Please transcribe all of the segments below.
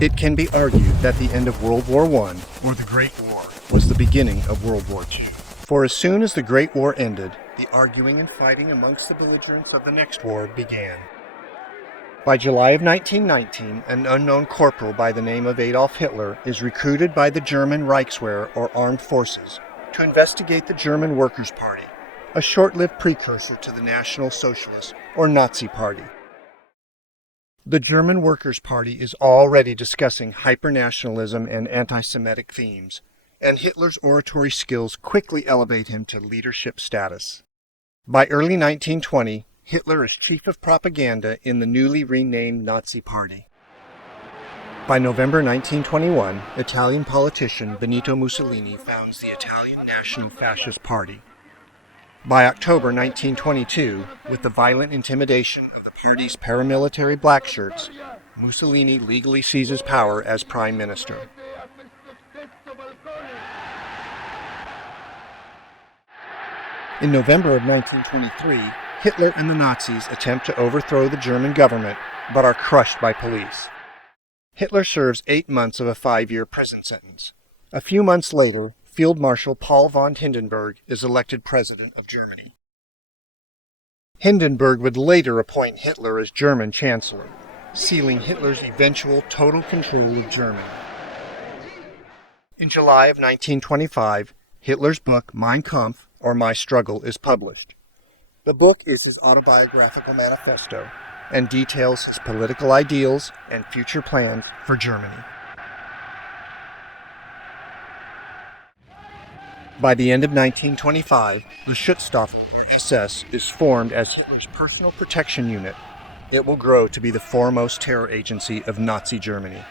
It can be argued that the end of World War I, or the Great War, was the beginning of World War II. For as soon as the Great War ended, the arguing and fighting amongst the belligerents of the next war began. By July of 1919, an unknown corporal by the name of Adolf Hitler is recruited by the German Reichswehr, or armed forces, to investigate the German Workers' Party, a short-lived precursor to the National Socialist, or Nazi Party. The German Workers' Party is already discussing hypernationalism and anti-Semitic themes, and Hitler's oratory skills quickly elevate him to leadership status. By early 1920, Hitler is chief of propaganda in the newly renamed Nazi Party. By November 1921, Italian politician Benito Mussolini founds the Italian National Fascist Party. By October 1922, with the violent intimidation of the party's paramilitary blackshirts, Mussolini legally seizes power as prime minister. In November of 1923, Hitler and the Nazis attempt to overthrow the German government, but are crushed by police. Hitler serves 8 months of a 5-year prison sentence. A few months later, Field Marshal Paul von Hindenburg is elected president of Germany. Hindenburg would later appoint Hitler as German chancellor, sealing Hitler's eventual total control of Germany. In July of 1925, Hitler's book Mein Kampf, or My Struggle, is published. The book is his autobiographical manifesto and details his political ideals and future plans for Germany. By the end of 1925, the Schutzstaffel SS is formed as Hitler's personal protection unit. It will grow to be the foremost terror agency of Nazi Germany.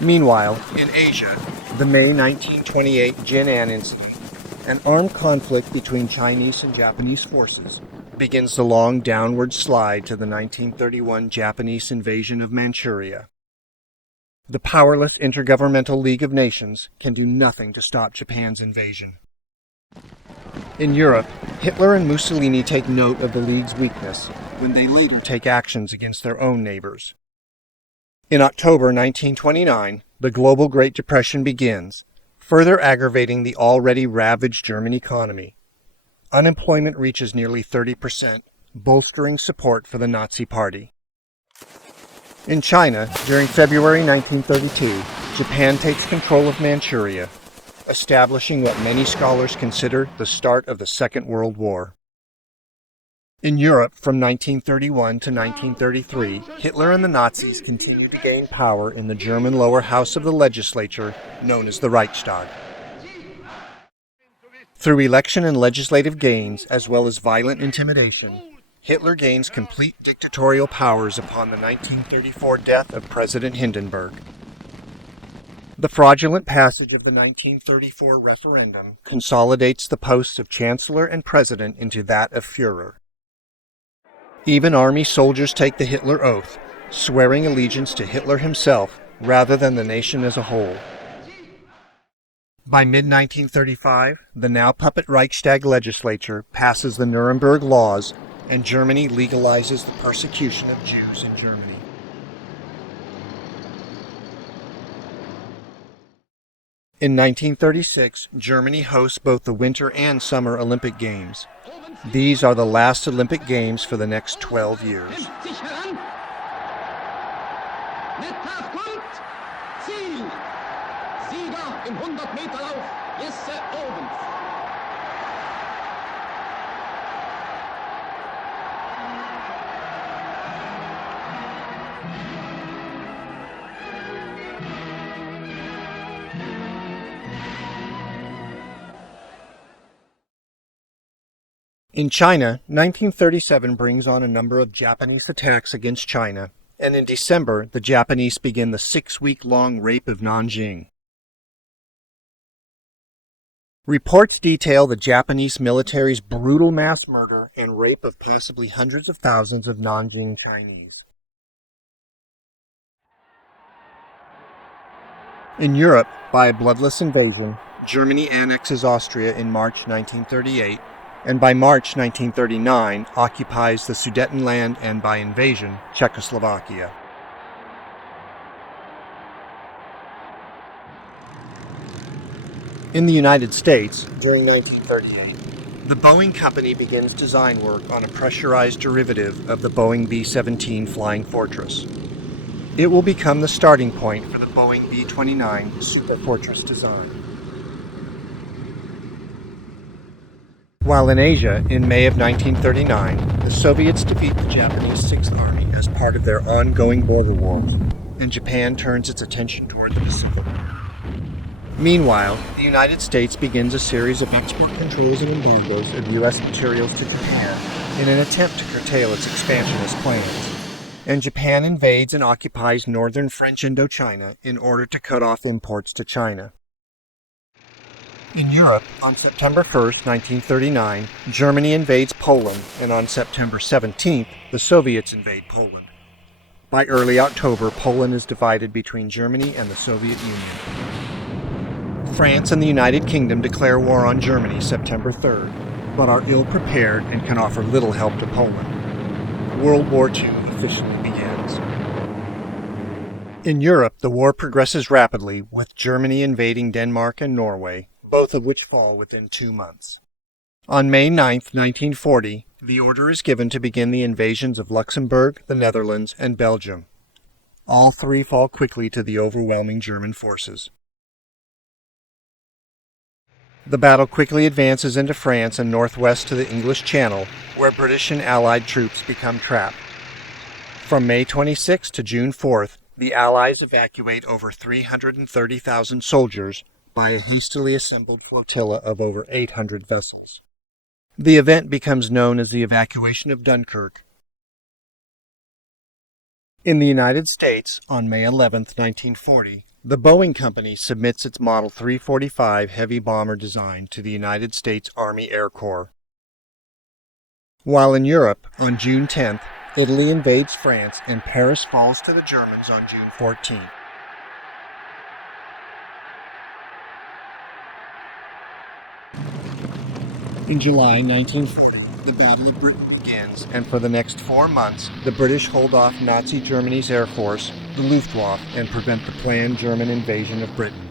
Meanwhile, in Asia, the May 1928 Jinan incident, an armed conflict between Chinese and Japanese forces, begins the long downward slide to the 1931 Japanese invasion of Manchuria. The powerless Intergovernmental League of Nations can do nothing to stop Japan's invasion. In Europe, Hitler and Mussolini take note of the League's weakness when they later take actions against their own neighbors. In October 1929, the global Great Depression begins, further aggravating the already ravaged German economy. Unemployment reaches nearly 30%, bolstering support for the Nazi Party. In China, during February 1932, Japan takes control of Manchuria, establishing what many scholars consider the start of the Second World War. In Europe, from 1931 to 1933, Hitler and the Nazis continued to gain power in the German lower house of the legislature, known as the Reichstag. Through election and legislative gains, as well as violent intimidation, Hitler gains complete dictatorial powers upon the 1934 death of President Hindenburg. The fraudulent passage of the 1934 referendum consolidates the posts of Chancellor and President into that of Führer. Even army soldiers take the Hitler Oath, swearing allegiance to Hitler himself rather than the nation as a whole. By mid-1935, the now puppet Reichstag legislature passes the Nuremberg Laws, and Germany legalizes the persecution of Jews in Germany. In 1936, Germany hosts both the Winter and Summer Olympic Games. These are the last Olympic Games for the next 12 years. In China, 1937 brings on a number of Japanese attacks against China, and in December, the Japanese begin the 6-week-long rape of Nanjing. Reports detail the Japanese military's brutal mass murder and rape of possibly hundreds of thousands of Nanjing Chinese. In Europe, by a bloodless invasion, Germany annexes Austria in March 1938, and by March 1939 occupies the Sudetenland and, by invasion, Czechoslovakia. In the United States, during 1938, the Boeing Company begins design work on a pressurized derivative of the Boeing B-17 Flying Fortress. It will become the starting point for the Boeing B-29 Superfortress design. While in Asia, in May of 1939, the Soviets defeat the Japanese Sixth Army as part of their ongoing border war, and Japan turns its attention toward the Pacific. Meanwhile, the United States begins a series of export controls and embargoes of U.S. materials to Japan in an attempt to curtail its expansionist plans. And Japan invades and occupies northern French Indochina in order to cut off imports to China. In Europe, on September 1, 1939, Germany invades Poland, and on September 17, the Soviets invade Poland. By early October, Poland is divided between Germany and the Soviet Union. France and the United Kingdom declare war on Germany September 3rd, but are ill-prepared and can offer little help to Poland. World War II officially begins. In Europe, the war progresses rapidly, with Germany invading Denmark and Norway, both of which fall within 2 months. On May 9, 1940, the order is given to begin the invasions of Luxembourg, the Netherlands, and Belgium. All three fall quickly to the overwhelming German forces. The battle quickly advances into France and northwest to the English Channel, where British and Allied troops become trapped. From May 26 to June 4th, the Allies evacuate over 330,000 soldiers by a hastily assembled flotilla of over 800 vessels. The event becomes known as the Evacuation of Dunkirk. In the United States, on May 11, 1940, the Boeing Company submits its Model 345 heavy bomber design to the United States Army Air Corps. While in Europe, on June 10th, Italy invades France and Paris falls to the Germans on June 14th. In July 1940, the Battle of Britain begins, and for the next 4 months, the British hold off Nazi Germany's air force, the Luftwaffe, and prevent the planned German invasion of Britain.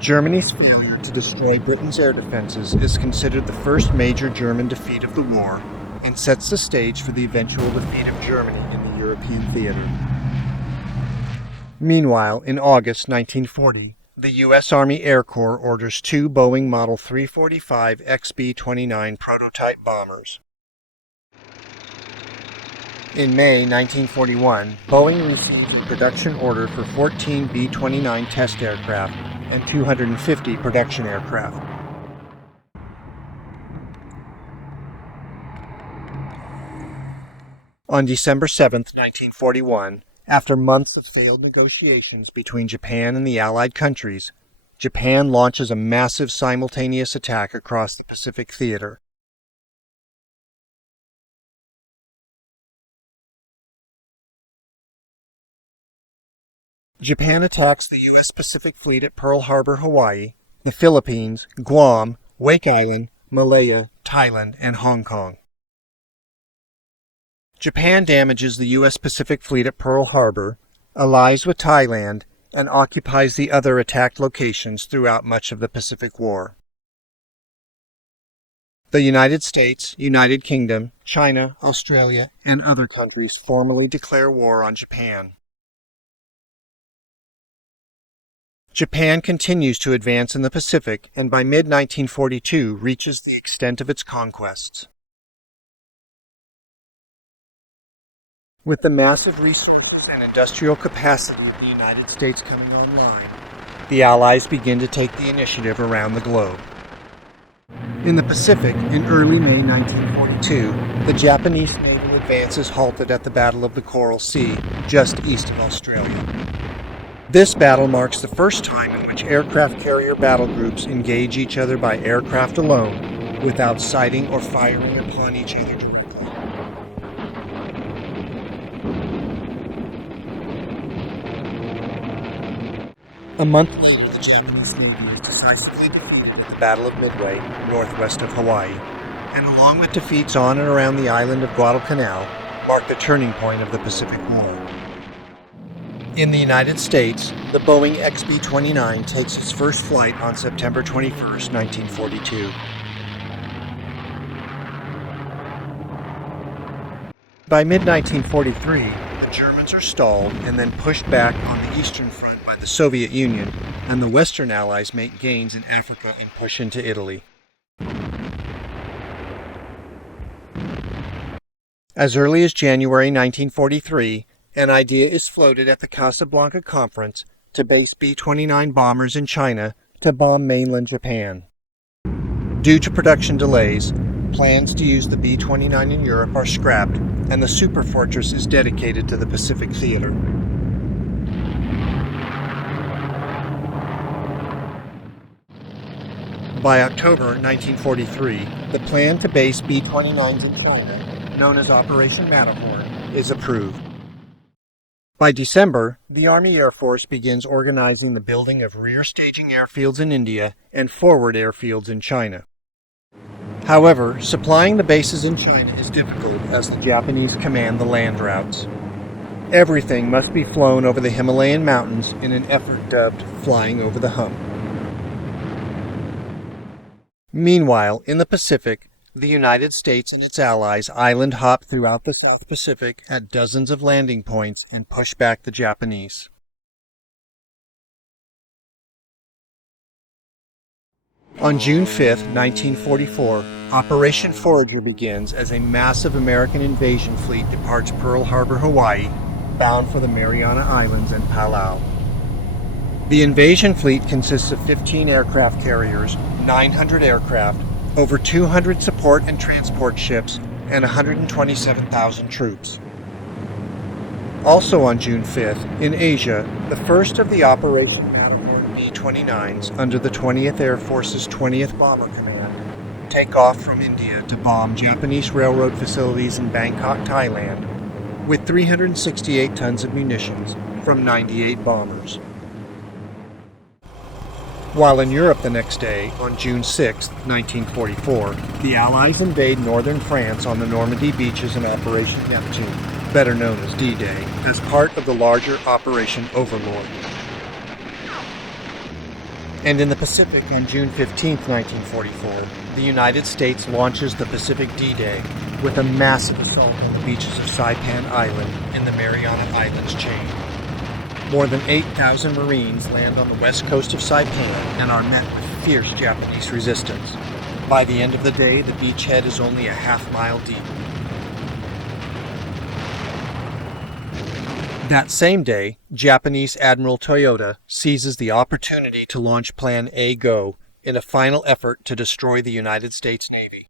Germany's failure to destroy Britain's air defenses is considered the first major German defeat of the war, and sets the stage for the eventual defeat of Germany in the European theater. Meanwhile, in August 1940, the U.S. Army Air Corps orders 2 Boeing Model 345 XB-29 prototype bombers. In May 1941, Boeing received a production order for 14 B-29 test aircraft and 250 production aircraft. On December 7, 1941, after months of failed negotiations between Japan and the Allied countries, Japan launches a massive simultaneous attack across the Pacific theater. Japan attacks the U.S. Pacific Fleet at Pearl Harbor, Hawaii, the Philippines, Guam, Wake Island, Malaya, Thailand, and Hong Kong. Japan damages the U.S. Pacific Fleet at Pearl Harbor, allies with Thailand, and occupies the other attacked locations throughout much of the Pacific War. The United States, United Kingdom, China, Australia, and other countries formally declare war on Japan. Japan continues to advance in the Pacific and by mid-1942 reaches the extent of its conquests. With the massive resources and industrial capacity of the United States coming online, the Allies begin to take the initiative around the globe. In the Pacific, in early May 1942, the Japanese naval advance is halted at the Battle of the Coral Sea, just east of Australia. This battle marks the first time in which aircraft carrier battle groups engage each other by aircraft alone, without sighting or firing upon each other. A month later, the Japanese Navy was decisively defeated at the Battle of Midway, northwest of Hawaii, and along with defeats on and around the island of Guadalcanal, marked the turning point of the Pacific War. In the United States, the Boeing XB-29 takes its first flight on September 21, 1942. By mid-1943, the Germans are stalled and then pushed back on the Eastern Front by the Soviet Union, and the Western Allies make gains in Africa and push into Italy. As early as January 1943, an idea is floated at the Casablanca Conference to base B-29 bombers in China to bomb mainland Japan. Due to production delays, plans to use the B-29 in Europe are scrapped, and the Superfortress is dedicated to the Pacific Theater. By October 1943, the plan to base B-29s in China, known as Operation Matterhorn, is approved. By December, the Army Air Force begins organizing the building of rear staging airfields in India and forward airfields in China. However, supplying the bases in China is difficult as the Japanese command the land routes. Everything must be flown over the Himalayan mountains in an effort dubbed Flying Over the Hump. Meanwhile, in the Pacific, the United States and its allies island hop throughout the South Pacific at dozens of landing points and push back the Japanese. On June 5, 1944, Operation Forager begins as a massive American invasion fleet departs Pearl Harbor, Hawaii, bound for the Mariana Islands and Palau. The invasion fleet consists of 15 aircraft carriers, 900 aircraft, over 200 support and transport ships, and 127,000 troops. Also on June 5th, in Asia, the first of the Operation Matterhorn B-29s under the 20th Air Force's 20th Bomber Command take off from India to bomb Japanese railroad facilities in Bangkok, Thailand, with 368 tons of munitions from 98 bombers. While in Europe the next day, on June 6, 1944, the Allies invade northern France on the Normandy beaches in Operation Neptune, better known as D-Day, as part of the larger Operation Overlord. And in the Pacific on June 15, 1944, the United States launches the Pacific D-Day with a massive assault on the beaches of Saipan Island in the Mariana Islands chain. More than 8,000 Marines land on the west coast of Saipan and are met with fierce Japanese resistance. By the end of the day, the beachhead is only a half-mile deep. That same day, Japanese Admiral Toyota seizes the opportunity to launch Plan A-Go in a final effort to destroy the United States Navy.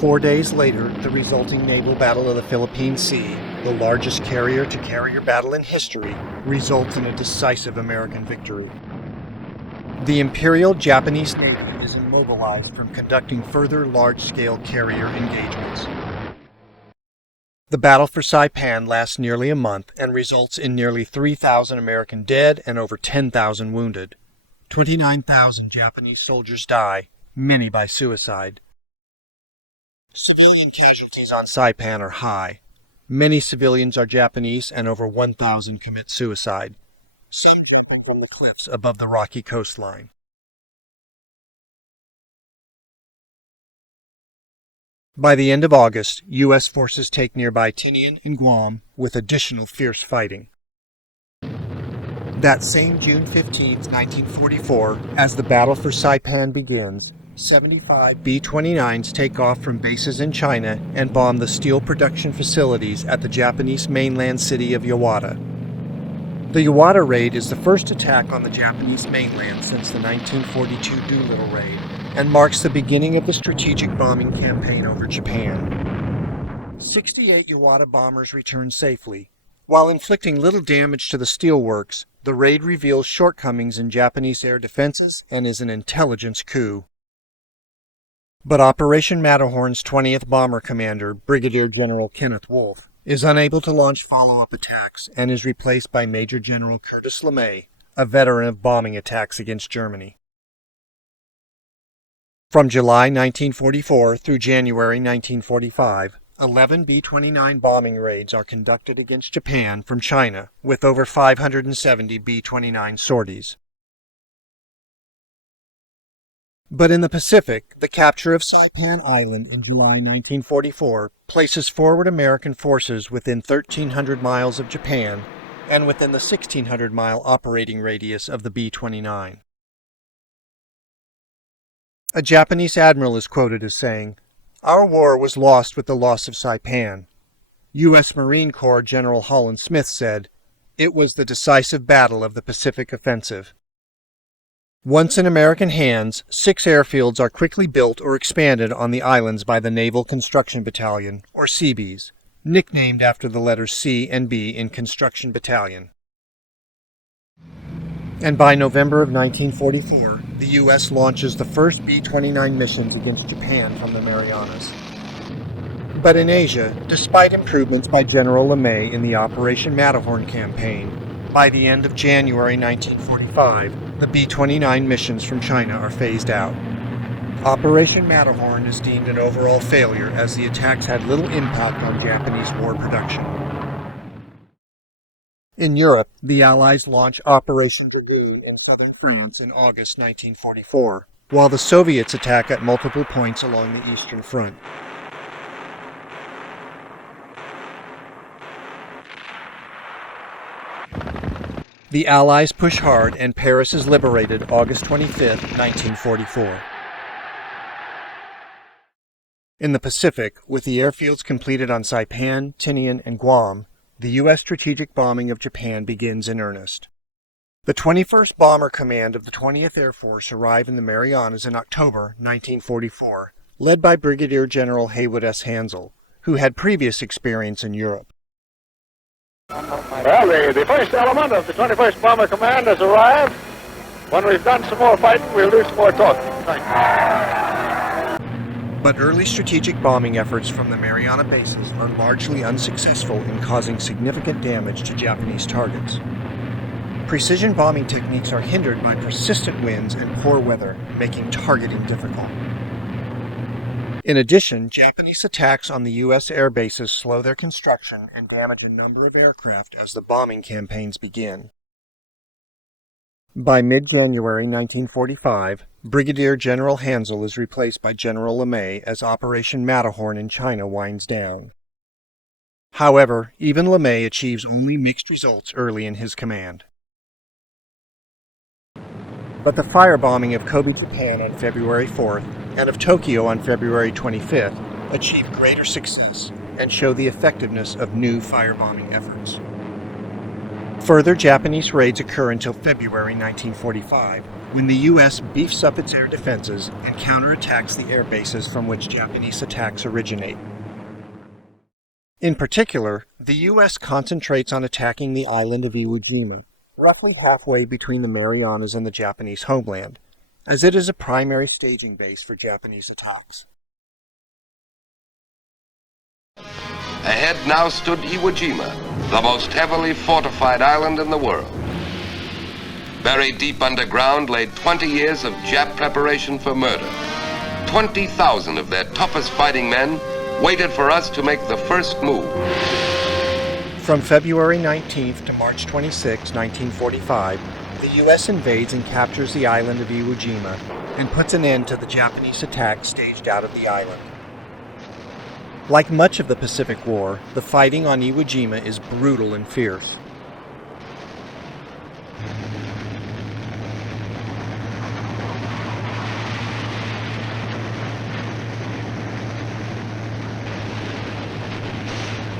4 days later, the resulting naval battle of the Philippine Sea, the largest carrier-to-carrier battle in history, results in a decisive American victory. The Imperial Japanese Navy is immobilized from conducting further large-scale carrier engagements. The battle for Saipan lasts nearly a month and results in nearly 3,000 American dead and over 10,000 wounded. 29,000 Japanese soldiers die, many by suicide. Civilian casualties on Saipan are high. Many civilians are Japanese and over 1,000 commit suicide, some jumping from the cliffs above the rocky coastline. By the end of August, U.S. forces take nearby Tinian and Guam with additional fierce fighting. That same June 15, 1944, as the battle for Saipan begins, 75 B-29s take off from bases in China and bomb the steel production facilities at the Japanese mainland city of Yawata. The Yawata raid is the first attack on the Japanese mainland since the 1942 Doolittle raid and marks the beginning of the strategic bombing campaign over Japan. 68 Yawata bombers return safely. While inflicting little damage to the steelworks, the raid reveals shortcomings in Japanese air defenses and is an intelligence coup. But Operation Matterhorn's 20th Bomber Commander, Brigadier General Kenneth Wolfe, is unable to launch follow-up attacks and is replaced by Major General Curtis LeMay, a veteran of bombing attacks against Germany. From July 1944 through January 1945, 11 B-29 bombing raids are conducted against Japan from China, with over 570 B-29 sorties. But in the Pacific, the capture of Saipan Island in July 1944 places forward American forces within 1,300 miles of Japan and within the 1,600-mile operating radius of the B-29. A Japanese admiral is quoted as saying, "Our war was lost with the loss of Saipan." U.S. Marine Corps General Holland Smith said, "It was the decisive battle of the Pacific offensive." Once in American hands, 6 airfields are quickly built or expanded on the islands by the Naval Construction Battalion, or Seabees, nicknamed after the letters C and B in Construction Battalion. And by November of 1944, the U.S. launches the first B-29 missions against Japan from the Marianas. But in Asia, despite improvements by General LeMay in the Operation Matterhorn campaign, by the end of January 1945, the B-29 missions from China are phased out. Operation Matterhorn is deemed an overall failure as the attacks had little impact on Japanese war production. In Europe, the Allies launch Operation Grenouille in southern France in August 1944, while the Soviets attack at multiple points along the Eastern Front. The Allies push hard and Paris is liberated August 25, 1944. In the Pacific, with the airfields completed on Saipan, Tinian, and Guam, the U.S. strategic bombing of Japan begins in earnest. The 21st Bomber Command of the 20th Air Force arrive in the Marianas in October 1944, led by Brigadier General Haywood S. Hansel, who had previous experience in Europe. Well, the first element of the 21st Bomber Command has arrived. When we've done some more fighting, we'll do some more talking. Thank you. But early strategic bombing efforts from the Mariana bases are largely unsuccessful in causing significant damage to Japanese targets. Precision bombing techniques are hindered by persistent winds and poor weather, making targeting difficult. In addition, Japanese attacks on the U.S. air bases slow their construction and damage a number of aircraft as the bombing campaigns begin. By mid-January 1945, Brigadier General Hansel is replaced by General LeMay as Operation Matterhorn in China winds down. However, even LeMay achieves only mixed results early in his command. But the firebombing of Kobe, Japan on February 4th and of Tokyo on February 25th achieved greater success and show the effectiveness of new firebombing efforts. Further Japanese raids occur until February 1945, when the U.S. beefs up its air defenses and counterattacks the air bases from which Japanese attacks originate. In particular, the U.S. concentrates on attacking the island of Iwo Jima, roughly halfway between the Marianas and the Japanese homeland, as it is a primary staging base for Japanese attacks. Ahead now stood Iwo Jima, the most heavily fortified island in the world. Buried deep underground lay 20 years of Jap preparation for murder. 20,000 of their toughest fighting men waited for us to make the first move. From February 19th to March 26, 1945, the U.S. invades and captures the island of Iwo Jima and puts an end to the Japanese attack staged out of the island. Like much of the Pacific War, the fighting on Iwo Jima is brutal and fierce.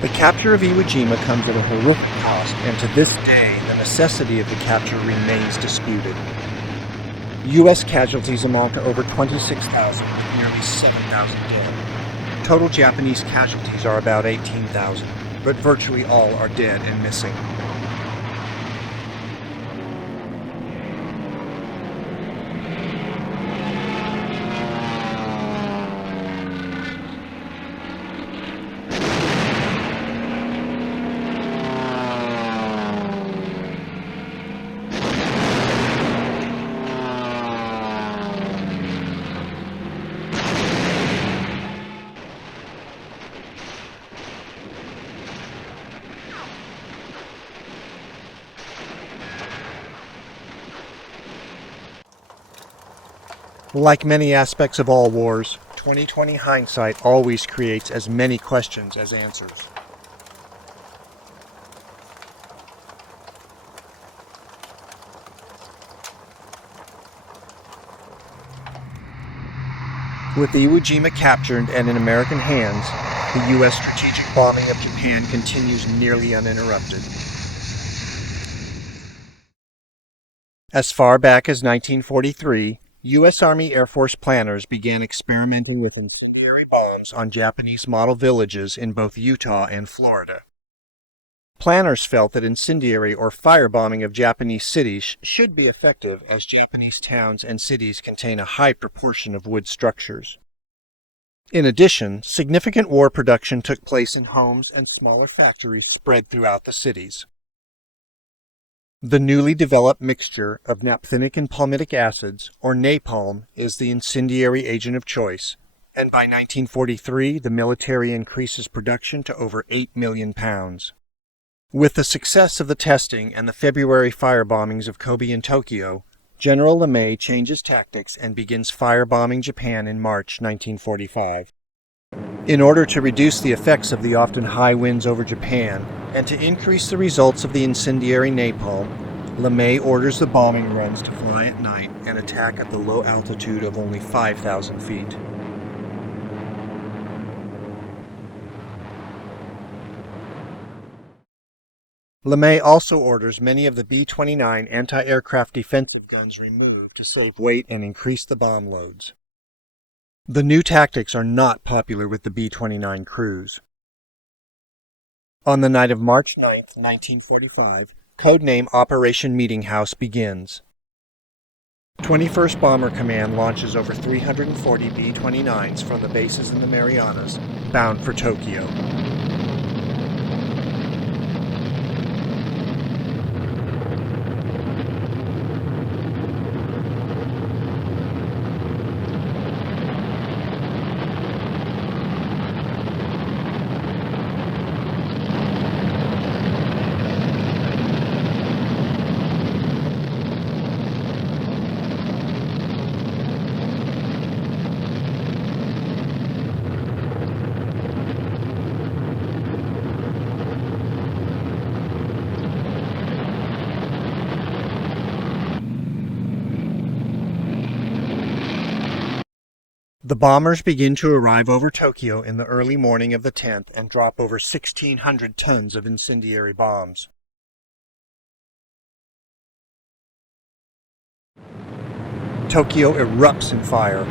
The capture of Iwo Jima comes at a horrific cost, and to this day, the necessity of the capture remains disputed. U.S. casualties amount to over 26,000, with nearly 7,000 dead. Total Japanese casualties are about 18,000, but virtually all are dead and missing. Like many aspects of all wars, 2020 hindsight always creates as many questions as answers. With Iwo Jima captured and in American hands, the U.S. strategic bombing of Japan continues nearly uninterrupted. As far back as 1943, U.S. Army Air Force planners began experimenting with incendiary bombs on Japanese model villages in both Utah and Florida. Planners felt that incendiary or firebombing of Japanese cities should be effective, as Japanese towns and cities contain a high proportion of wood structures. In addition, significant war production took place in homes and smaller factories spread throughout the cities. The newly developed mixture of naphthenic and palmitic acids, or napalm, is the incendiary agent of choice, and by 1943 the military increases production to over 8 million pounds. With the success of the testing and the February firebombings of Kobe and Tokyo, General LeMay changes tactics and begins firebombing Japan in March 1945. In order to reduce the effects of the often high winds over Japan and to increase the results of the incendiary napalm, LeMay orders the bombing runs to fly at night and attack at the low altitude of only 5,000 feet. LeMay also orders many of the B-29 anti-aircraft defensive guns removed to save weight and increase the bomb loads. The new tactics are not popular with the B-29 crews. On the night of March 9, 1945, codename Operation Meeting House begins. 21st Bomber Command launches over 340 B-29s from the bases in the Marianas, bound for Tokyo. The bombers begin to arrive over Tokyo in the early morning of the 10th and drop over 1,600 tons of incendiary bombs. Tokyo erupts in fire.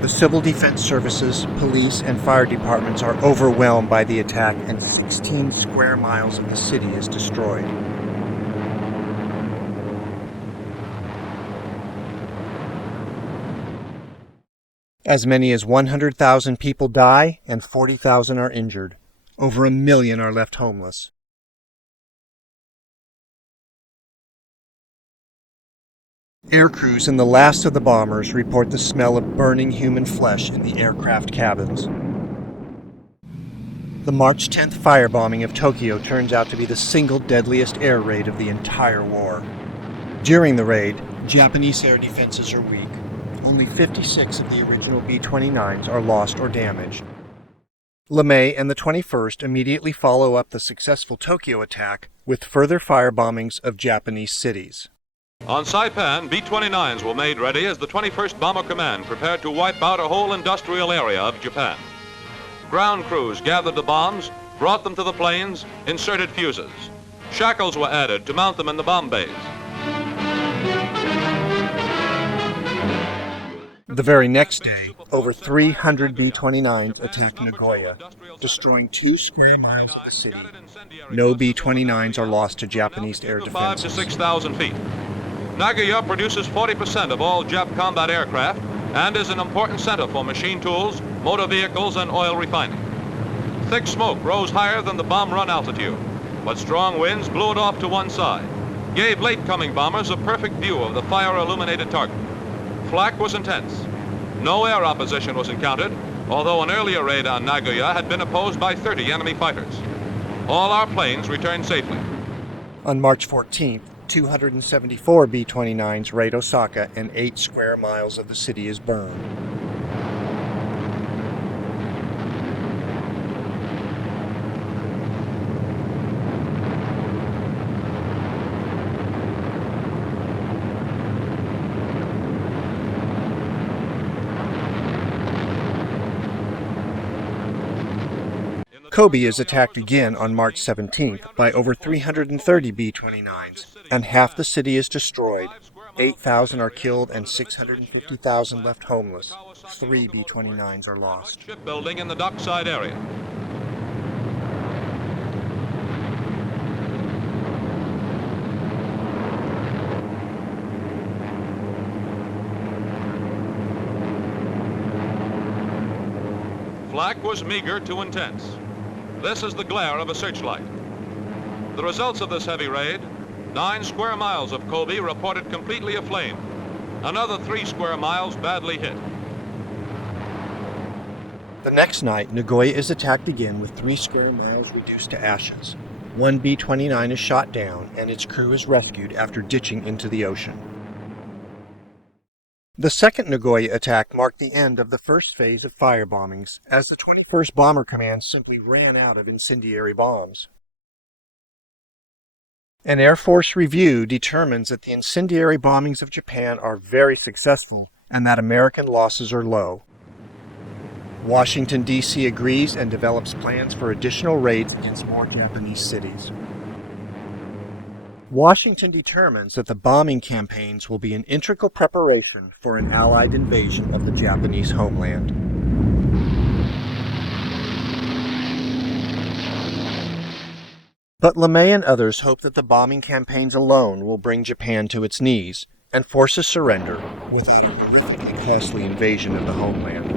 The civil defense services, police, and fire departments are overwhelmed by the attack, and 16 square miles of the city is destroyed. As many as 100,000 people die and 40,000 are injured. Over 1 million are left homeless. Air crews in the last of the bombers report the smell of burning human flesh in the aircraft cabins. The March 10th firebombing of Tokyo turns out to be the single deadliest air raid of the entire war. During the raid, Japanese air defenses are weak. Only 56 of the original B-29s are lost or damaged. LeMay and the 21st immediately follow up the successful Tokyo attack with further firebombings of Japanese cities. On Saipan, B-29s were made ready as the 21st Bomber Command prepared to wipe out a whole industrial area of Japan. Ground crews gathered the bombs, brought them to the planes, inserted fuses. Shackles were added to mount them in the bomb bays. The very next day, over 300 B-29s attack Nagoya, destroying 2 square miles of the city. No B-29s are lost to Japanese air 5 to defenses. 6,000 feet. Nagoya produces 40% of all Jap combat aircraft and is an important center for machine tools, motor vehicles, and oil refining. Thick smoke rose higher than the bomb run altitude, but strong winds blew it off to one side, gave late-coming bombers a perfect view of the fire-illuminated target. Flak was intense. No air opposition was encountered, although an earlier raid on Nagoya had been opposed by 30 enemy fighters. All our planes returned safely. On March 14th, 274 B-29s raid Osaka and 8 square miles of the city is burned. Kobe is attacked again on March 17th by over 330 B-29s, and half the city is destroyed. 8,000 are killed and 650,000 left homeless. 3 B-29s are lost. Shipbuilding in the dockside area. Flak was meager to intense. This is the glare of a searchlight. The results of this heavy raid: 9 square miles of Kobe reported completely aflame. Another 3 square miles badly hit. The next night, Nagoya is attacked again with 3 square miles reduced to ashes. 1 B-29 is shot down and its crew is rescued after ditching into the ocean. The second Nagoya attack marked the end of the first phase of fire bombings, as the 21st Bomber Command simply ran out of incendiary bombs. An Air Force review determines that the incendiary bombings of Japan are very successful and that American losses are low. Washington, D.C. agrees and develops plans for additional raids against more Japanese cities. Washington determines that the bombing campaigns will be an integral preparation for an Allied invasion of the Japanese homeland. But LeMay and others hope that the bombing campaigns alone will bring Japan to its knees and force a surrender without a horrific and costly invasion of the homeland.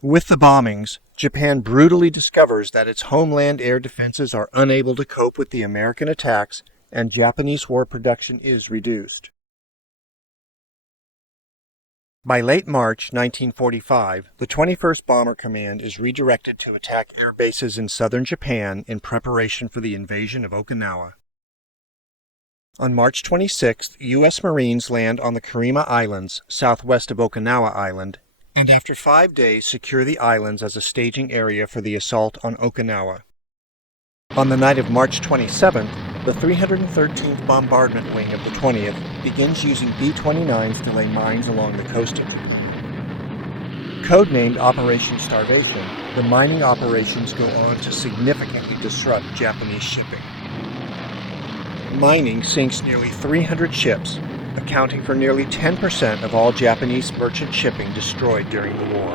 With the bombings, Japan brutally discovers that its homeland air defenses are unable to cope with the American attacks, and Japanese war production is reduced. By late March 1945, the 21st Bomber Command is redirected to attack air bases in southern Japan in preparation for the invasion of Okinawa. On March 26th, U.S. Marines land on the Kurima Islands, southwest of Okinawa Island, and after 5 days secure the islands as a staging area for the assault on Okinawa. On the night of March 27th, the 313th Bombardment Wing of the 20th begins using B-29s to lay mines along the coast of Japan. Codenamed Operation Starvation, the mining operations go on to significantly disrupt Japanese shipping. Mining sinks nearly 300 ships, accounting for nearly 10% of all Japanese merchant shipping destroyed during the war.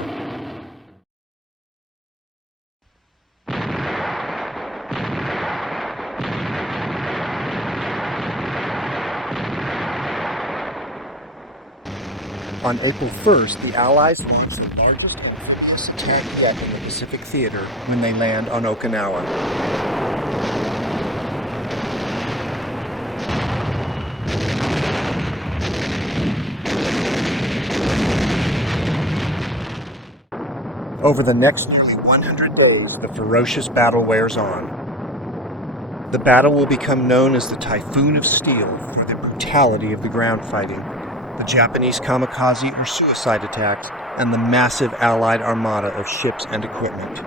On April 1st, the Allies launch the largest amphibious attack yet in the Pacific Theater when they land on Okinawa. Over the next nearly 100 days, the ferocious battle wears on. The battle will become known as the Typhoon of Steel for the brutality of the ground fighting, the Japanese kamikaze or suicide attacks, and the massive Allied armada of ships and equipment.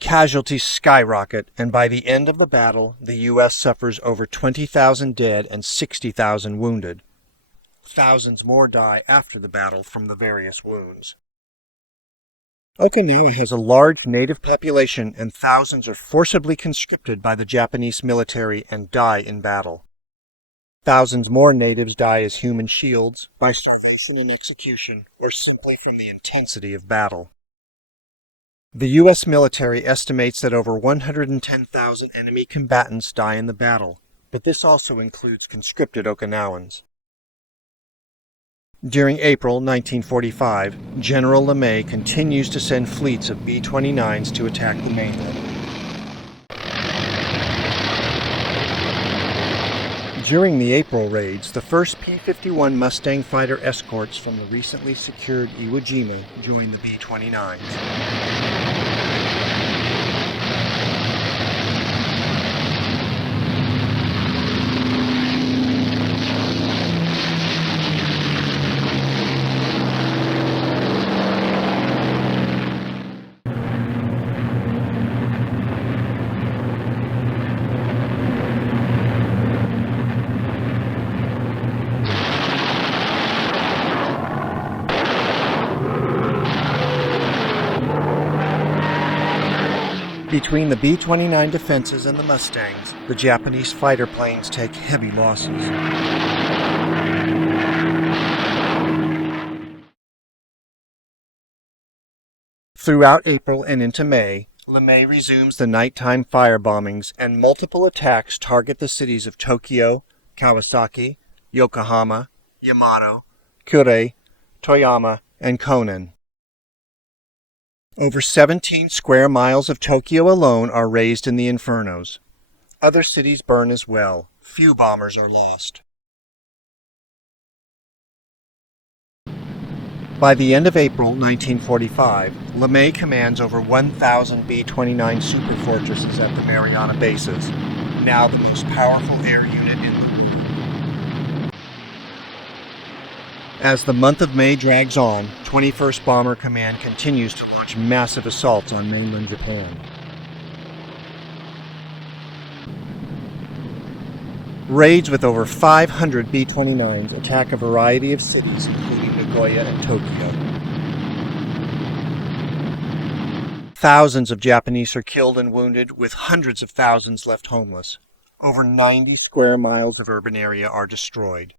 Casualties skyrocket, and by the end of the battle, the U.S. suffers over 20,000 dead and 60,000 wounded. Thousands more die after the battle from the various wounds. Okinawa has a large native population, and thousands are forcibly conscripted by the Japanese military and die in battle. Thousands more natives die as human shields, by starvation and execution, or simply from the intensity of battle. The U.S. military estimates that over 110,000 enemy combatants die in the battle, but this also includes conscripted Okinawans. During April 1945, General LeMay continues to send fleets of B-29s to attack the mainland. During the April raids, the first P-51 Mustang fighter escorts from the recently secured Iwo Jima joined the B-29s. Between the B-29 defenses and the Mustangs, the Japanese fighter planes take heavy losses. Throughout April and into May, LeMay resumes the nighttime firebombings, and multiple attacks target the cities of Tokyo, Kawasaki, Yokohama, Yamato, Kure, Toyama, and Konan. Over 17 square miles of Tokyo alone are razed in the infernos. Other cities burn as well. Few bombers are lost. By the end of April 1945, LeMay commands over 1,000 B-29 Superfortresses at the Mariana bases, now the most powerful air unit in the world. As the month of May drags on, 21st Bomber Command continues to launch massive assaults on mainland Japan. Raids with over 500 B-29s attack a variety of cities, including Nagoya and Tokyo. Thousands of Japanese are killed and wounded, with hundreds of thousands left homeless. Over 90 square miles of urban area are destroyed.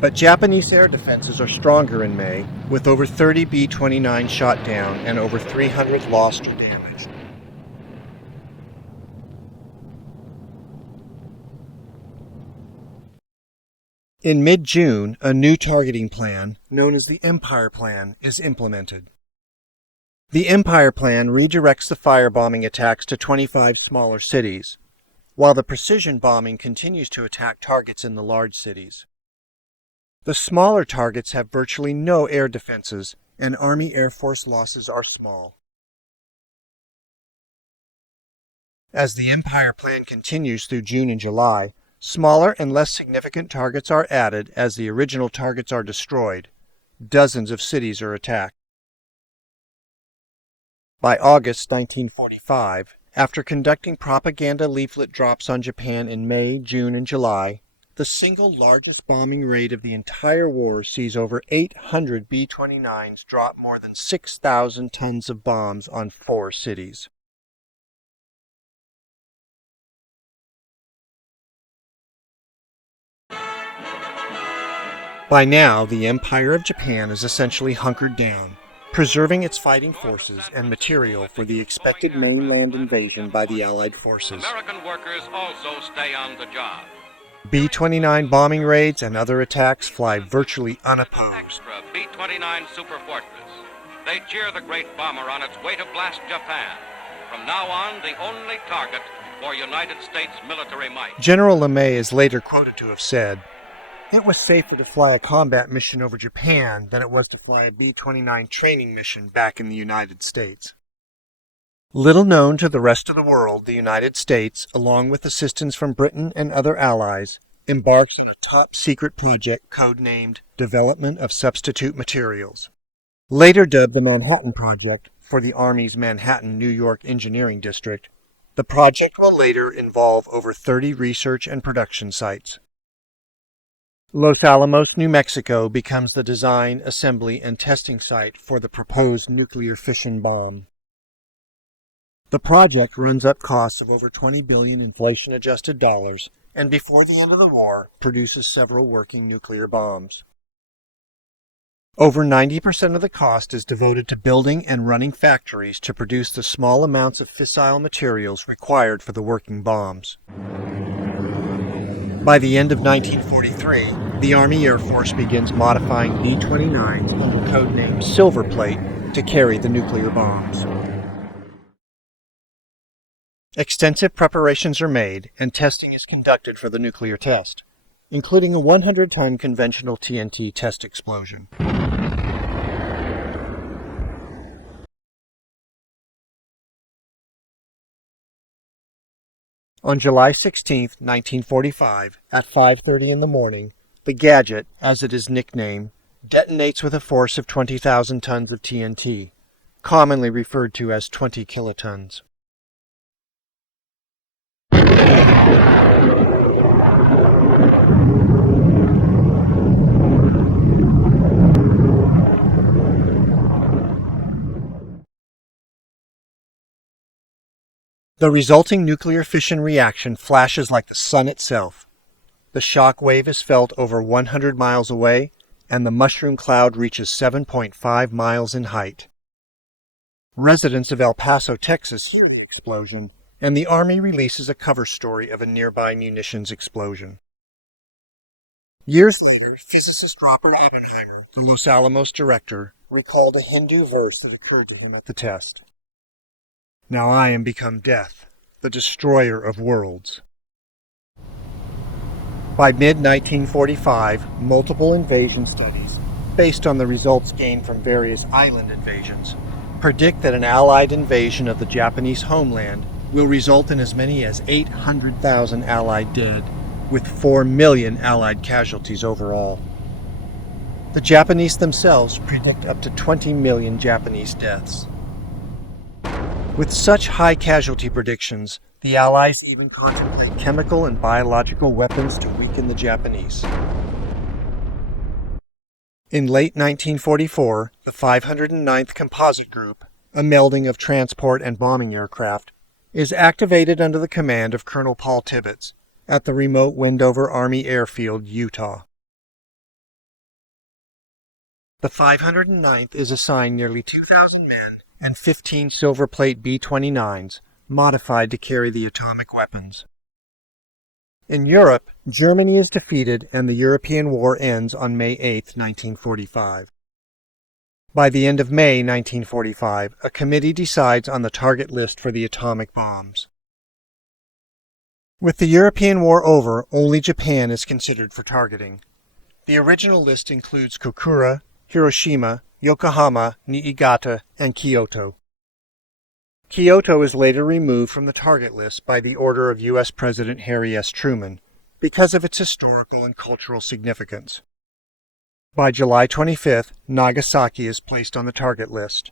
But Japanese air defenses are stronger in May, with over 30 B-29 shot down and over 300 lost or damaged. In mid-June, a new targeting plan, known as the Empire Plan, is implemented. The Empire Plan redirects the firebombing attacks to 25 smaller cities, while the precision bombing continues to attack targets in the large cities. The smaller targets have virtually no air defenses, and Army Air Force losses are small. As the Empire Plan continues through June and July, smaller and less significant targets are added as the original targets are destroyed. Dozens of cities are attacked. By August 1945, after conducting propaganda leaflet drops on Japan in May, June, and July, the single largest bombing raid of the entire war sees over 800 B-29s drop more than 6,000 tons of bombs on 4 cities. By now, the Empire of Japan is essentially hunkered down, preserving its fighting forces and material for the expected mainland invasion by the Allied forces. American workers also stay on the job. B-29 bombing raids and other attacks fly virtually unopposed. Extra B-29 Superfortress. They cheer the great bomber on its way to blast Japan. From now on, the only target for United States military might. General LeMay is later quoted to have said, "It was safer to fly a combat mission over Japan than it was to fly a B-29 training mission back in the United States." Little known to the rest of the world, the United States, along with assistance from Britain and other allies, embarks on a top-secret project codenamed Development of Substitute Materials. Later dubbed the Manhattan Project for the Army's Manhattan, New York Engineering District, the project will later involve over 30 research and production sites. Los Alamos, New Mexico becomes the design, assembly, and testing site for the proposed nuclear fission bomb. The project runs up costs of over $20 billion inflation-adjusted dollars, and before the end of the war, produces several working nuclear bombs. Over 90% of the cost is devoted to building and running factories to produce the small amounts of fissile materials required for the working bombs. By the end of 1943, the Army Air Force begins modifying B-29s under codename Silver Plate to carry the nuclear bombs. Extensive preparations are made and testing is conducted for the nuclear test, including a 100-ton conventional TNT test explosion. On July 16, 1945, at 5:30 in the morning, the Gadget, as it is nicknamed, detonates with a force of 20,000 tons of TNT, commonly referred to as 20 kilotons. The resulting nuclear fission reaction flashes like the sun itself. The shock wave is felt over 100 miles away, and the mushroom cloud reaches 7.5 miles in height. Residents of El Paso, Texas hear the explosion, and the Army releases a cover story of a nearby munitions explosion. Years later, physicist Robert Oppenheimer, the Los Alamos director, recalled a Hindu verse that occurred to him at the test. "Now I am become death, the destroyer of worlds." By mid-1945, multiple invasion studies, based on the results gained from various island invasions, predict that an Allied invasion of the Japanese homeland will result in as many as 800,000 Allied dead, with 4 million Allied casualties overall. The Japanese themselves predict up to 20 million Japanese deaths. With such high casualty predictions, the Allies even contemplate chemical and biological weapons to weaken the Japanese. In late 1944, the 509th Composite Group, a melding of transport and bombing aircraft, is activated under the command of Colonel Paul Tibbets at the remote Wendover Army Airfield, Utah. The 509th is assigned nearly 2,000 men and 15 silver plate B-29s, modified to carry the atomic weapons. In Europe, Germany is defeated and the European War ends on May 8, 1945. By the end of May 1945, a committee decides on the target list for the atomic bombs. With the European War over, only Japan is considered for targeting. The original list includes Kokura, Hiroshima, Yokohama, Niigata, and Kyoto. Kyoto is later removed from the target list by the order of U.S. President Harry S. Truman because of its historical and cultural significance. By July 25th, Nagasaki is placed on the target list.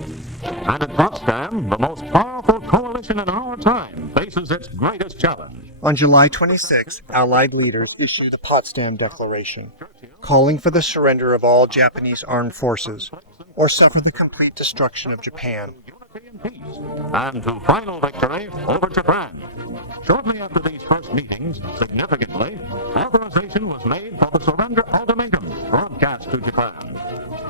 And at Potsdam, the most powerful coalition in our time faces its greatest challenge. On July 26, Allied leaders issue the Potsdam Declaration, calling for the surrender of all Japanese armed forces, or suffer the complete destruction of Japan. And to final victory over Japan. Shortly after these first meetings, significantly, authorization was made for the surrender ultimatums broadcast to Japan.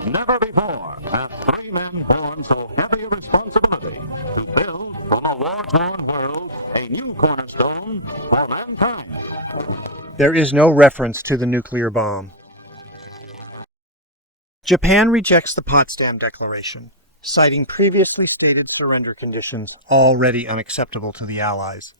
Never before have 3 men borne so heavy a responsibility to build from a war-torn world a new cornerstone for mankind. There is no reference to the nuclear bomb. Japan rejects the Potsdam Declaration, citing previously stated surrender conditions already unacceptable to the Allies.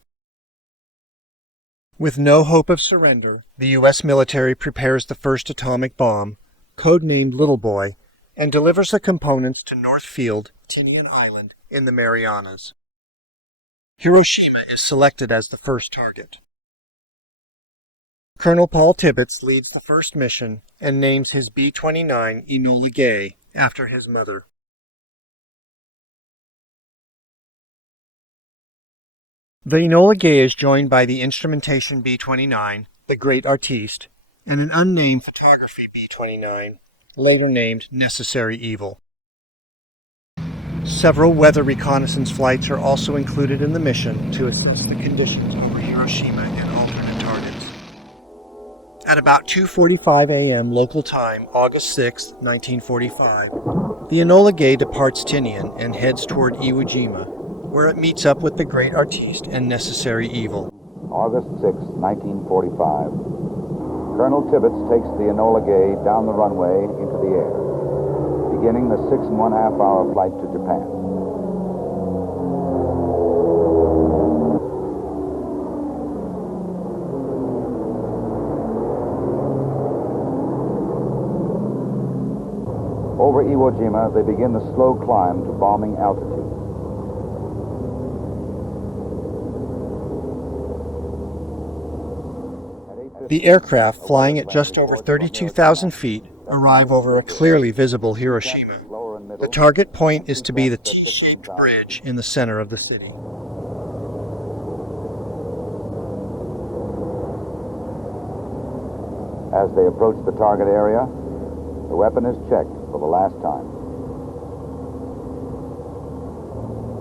With no hope of surrender, the U.S. military prepares the first atomic bomb, codenamed Little Boy, and delivers the components to North Field, Tinian Island, in the Marianas. Hiroshima is selected as the first target. Colonel Paul Tibbets leads the first mission and names his B-29 Enola Gay after his mother. The Enola Gay is joined by the instrumentation B-29, the Great Artiste, and an unnamed photography B-29, later named Necessary Evil. Several weather reconnaissance flights are also included in the mission to assess the conditions over Hiroshima and alternate targets. At about 2:45 a.m. local time, August 6, 1945, the Enola Gay departs Tinian and heads toward Iwo Jima, where it meets up with the Great Artiste and Necessary Evil. August 6, 1945. Colonel Tibbets takes the Enola Gay down the runway into the air, beginning the 6 1/2 hour flight to Japan. Iwo Jima, they begin the slow climb to bombing altitude. The aircraft, flying at just over 32,000 feet, arrive over a clearly visible Hiroshima. The target point is to be the T-shaped bridge in the center of the city. As they approach the target area, the weapon is checked for the last time.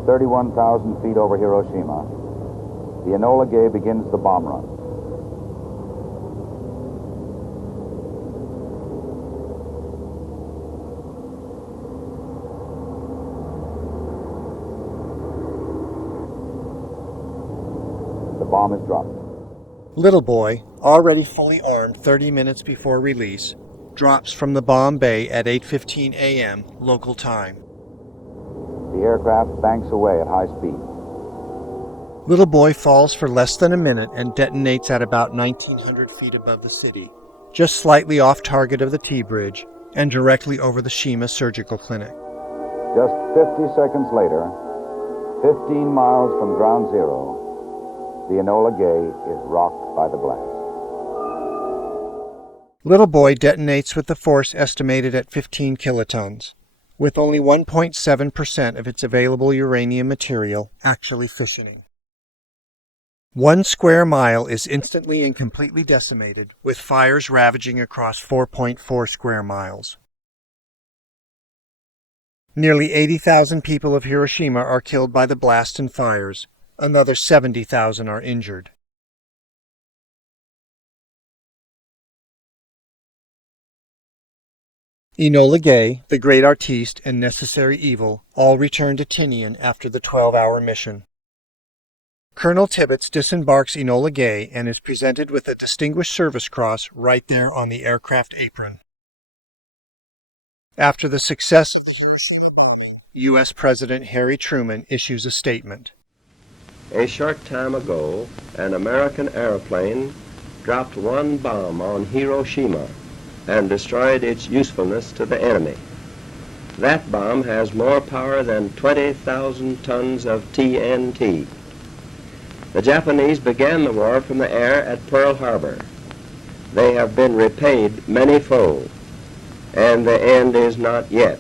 31,000 feet over Hiroshima, the Enola Gay begins the bomb run. The bomb is dropped. Little Boy, already fully armed 30 minutes before release, drops from the bomb bay at 8:15 a.m. local time. The aircraft banks away at high speed. Little Boy falls for less than a minute and detonates at about 1,900 feet above the city, just slightly off target of the T-bridge and directly over the Shima Surgical Clinic. Just 50 seconds later, 15 miles from ground zero, the Enola Gay is rocked by the blast. Little Boy detonates with the force estimated at 15 kilotons, with only 1.7% of its available uranium material actually fissioning. 1 square mile is instantly and completely decimated, with fires ravaging across 4.4 square miles. Nearly 80,000 people of Hiroshima are killed by the blast and fires. Another 70,000 are injured. Enola Gay, the great artiste, and necessary evil all return to Tinian after the 12-hour mission. Colonel Tibbets disembarks Enola Gay and is presented with a Distinguished Service Cross right there on the aircraft apron. After the success of the Hiroshima bombing, U.S. President Harry Truman issues a statement. A short time ago, an American airplane dropped one bomb on Hiroshima and destroyed its usefulness to the enemy. That bomb has more power than 20,000 tons of TNT. The Japanese began the war from the air at Pearl Harbor. They have been repaid many-fold, and the end is not yet.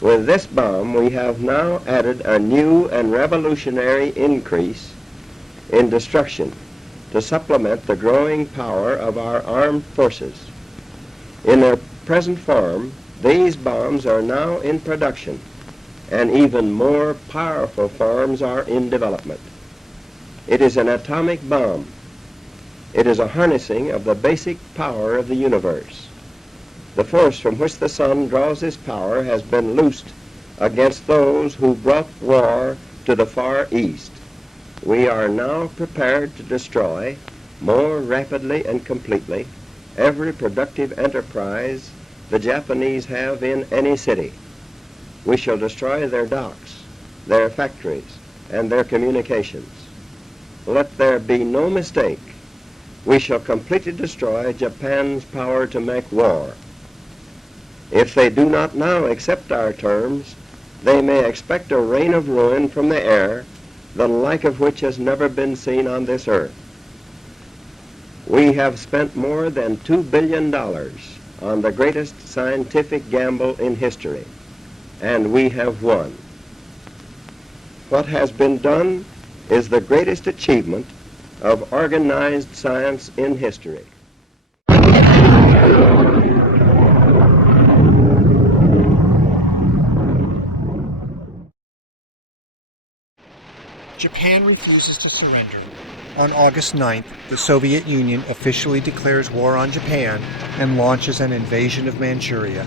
With this bomb, we have now added a new and revolutionary increase in destruction to supplement the growing power of our armed forces. In their present form, these bombs are now in production, and even more powerful forms are in development. It is an atomic bomb. It is a harnessing of the basic power of the universe. The force from which the sun draws its power has been loosed against those who brought war to the Far East. We are now prepared to destroy more rapidly and completely every productive enterprise the Japanese have in any city. We shall destroy their docks, their factories, and their communications. Let there be no mistake. We shall completely destroy Japan's power to make war. If they do not now accept our terms, they may expect a rain of ruin from the air, the like of which has never been seen on this earth. We have spent more than $2 billion on the greatest scientific gamble in history, and we have won. What has been done is the greatest achievement of organized science in history. Japan refuses to surrender. On August 9th, the Soviet Union officially declares war on Japan and launches an invasion of Manchuria.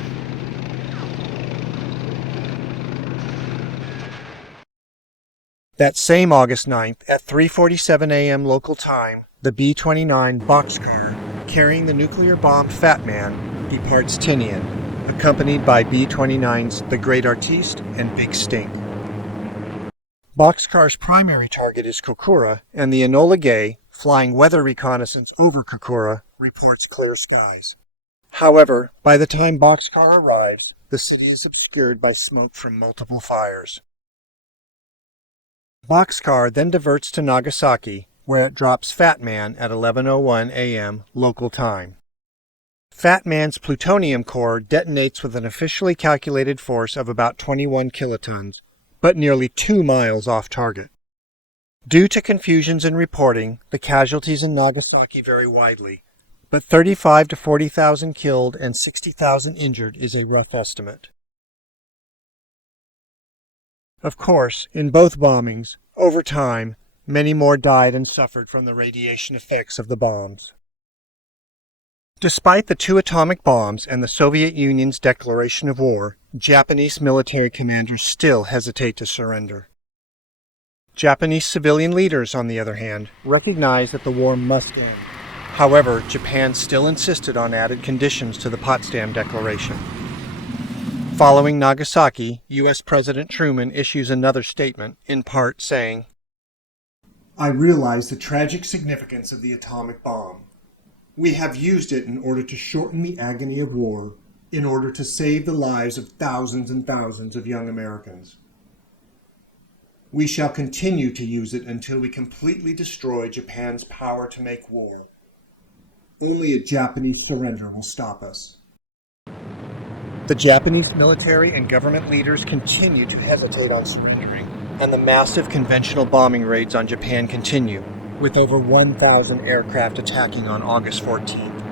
That same August 9th, at 3:47 a.m. local time, the B-29 boxcar, carrying the nuclear bomb Fat Man, departs Tinian, accompanied by B-29's The Great Artiste and Big Stink. Boxcar's primary target is Kokura, and the Enola Gay, flying weather reconnaissance over Kokura, reports clear skies. However, by the time Boxcar arrives, the city is obscured by smoke from multiple fires. Boxcar then diverts to Nagasaki, where it drops Fat Man at 11:01 a.m. local time. Fat Man's plutonium core detonates with an officially calculated force of about 21 kilotons, but nearly 2 miles off target. Due to confusions in reporting, the casualties in Nagasaki vary widely, but 35,000 to 40,000 killed and 60,000 injured is a rough estimate. Of course, in both bombings, over time, many more died and suffered from the radiation effects of the bombs. Despite the 2 atomic bombs and the Soviet Union's declaration of war, Japanese military commanders still hesitate to surrender. Japanese civilian leaders, on the other hand, recognize that the war must end. However, Japan still insisted on added conditions to the Potsdam Declaration. Following Nagasaki, U.S. President Truman issues another statement, in part saying, "I realize the tragic significance of the atomic bomb. We have used it in order to shorten the agony of war, in order to save the lives of thousands and thousands of young Americans. We shall continue to use it until we completely destroy Japan's power to make war. Only a Japanese surrender will stop us." The Japanese military and government leaders continue to hesitate on surrendering, and the massive conventional bombing raids on Japan continue, with over 1,000 aircraft attacking on August 14th.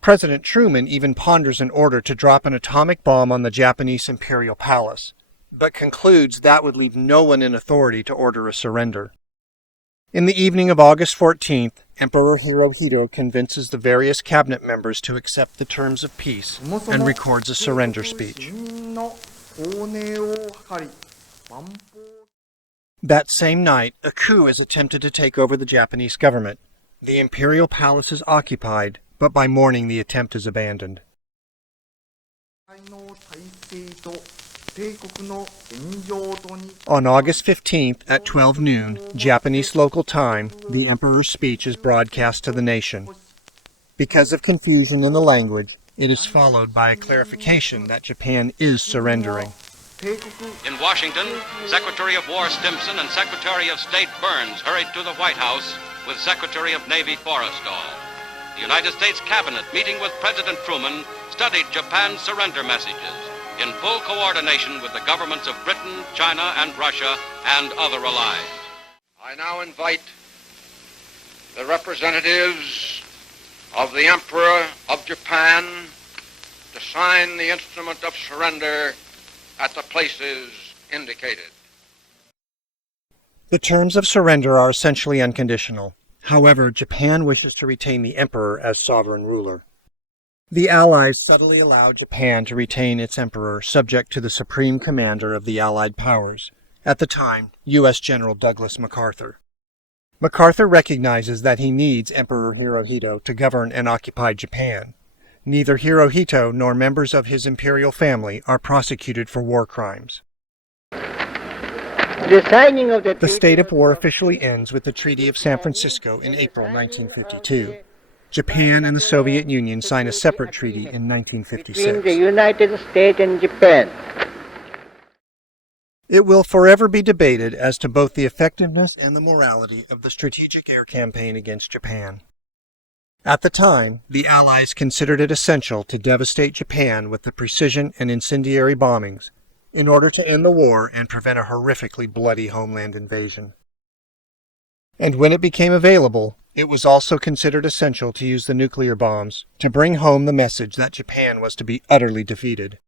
President Truman even ponders an order to drop an atomic bomb on the Japanese Imperial Palace, but concludes that would leave no one in authority to order a surrender. In the evening of August 14th, Emperor Hirohito convinces the various cabinet members to accept the terms of peace and records a surrender speech. That same night, a coup is attempted to take over the Japanese government. The Imperial Palace is occupied, but by morning the attempt is abandoned. On August 15th at 12 noon, Japanese local time, the Emperor's speech is broadcast to the nation. Because of confusion in the language, it is followed by a clarification that Japan is surrendering. In Washington, Secretary of War Stimson and Secretary of State Burns hurried to the White House with Secretary of Navy Forrestal. The United States Cabinet, meeting with President Truman, studied Japan's surrender messages in full coordination with the governments of Britain, China, and Russia, and other allies. I now invite the representatives of the Emperor of Japan to sign the instrument of surrender at the places indicated. The terms of surrender are essentially unconditional. However, Japan wishes to retain the Emperor as sovereign ruler. The Allies subtly allow Japan to retain its emperor subject to the supreme commander of the Allied powers, at the time, U.S. General Douglas MacArthur. MacArthur recognizes that he needs Emperor Hirohito to govern and occupy Japan. Neither Hirohito nor members of his imperial family are prosecuted for war crimes. The state of war officially ends with the Treaty of San Francisco in April 1952. Japan and the Soviet Union sign a separate treaty in 1956. Between the United States and Japan. It will forever be debated as to both the effectiveness and the morality of the strategic air campaign against Japan. At the time, the Allies considered it essential to devastate Japan with the precision and incendiary bombings in order to end the war and prevent a horrifically bloody homeland invasion. And when it became available, it was also considered essential to use the nuclear bombs to bring home the message that Japan was to be utterly defeated.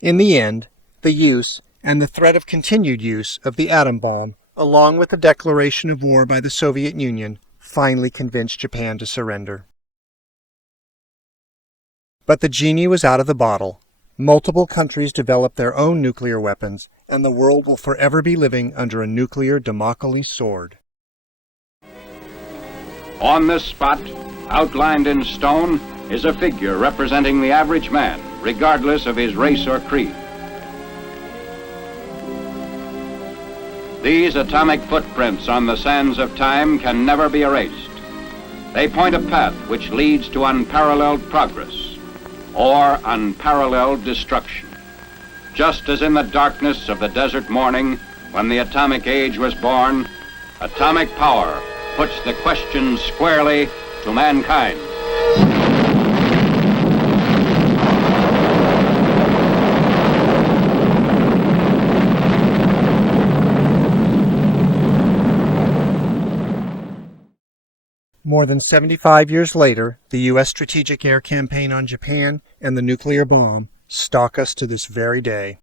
In the end, the use, and the threat of continued use, of the atom bomb, along with the declaration of war by the Soviet Union, finally convinced Japan to surrender. But the genie was out of the bottle. Multiple countries developed their own nuclear weapons, and the world will forever be living under a nuclear Damocles sword. On this spot, outlined in stone, is a figure representing the average man, regardless of his race or creed. These atomic footprints on the sands of time can never be erased. They point a path which leads to unparalleled progress or unparalleled destruction. Just as in the darkness of the desert morning when the atomic age was born, atomic power puts the question squarely to mankind. More than 75 years later, the U.S. strategic air campaign on Japan and the nuclear bomb stalk us to this very day.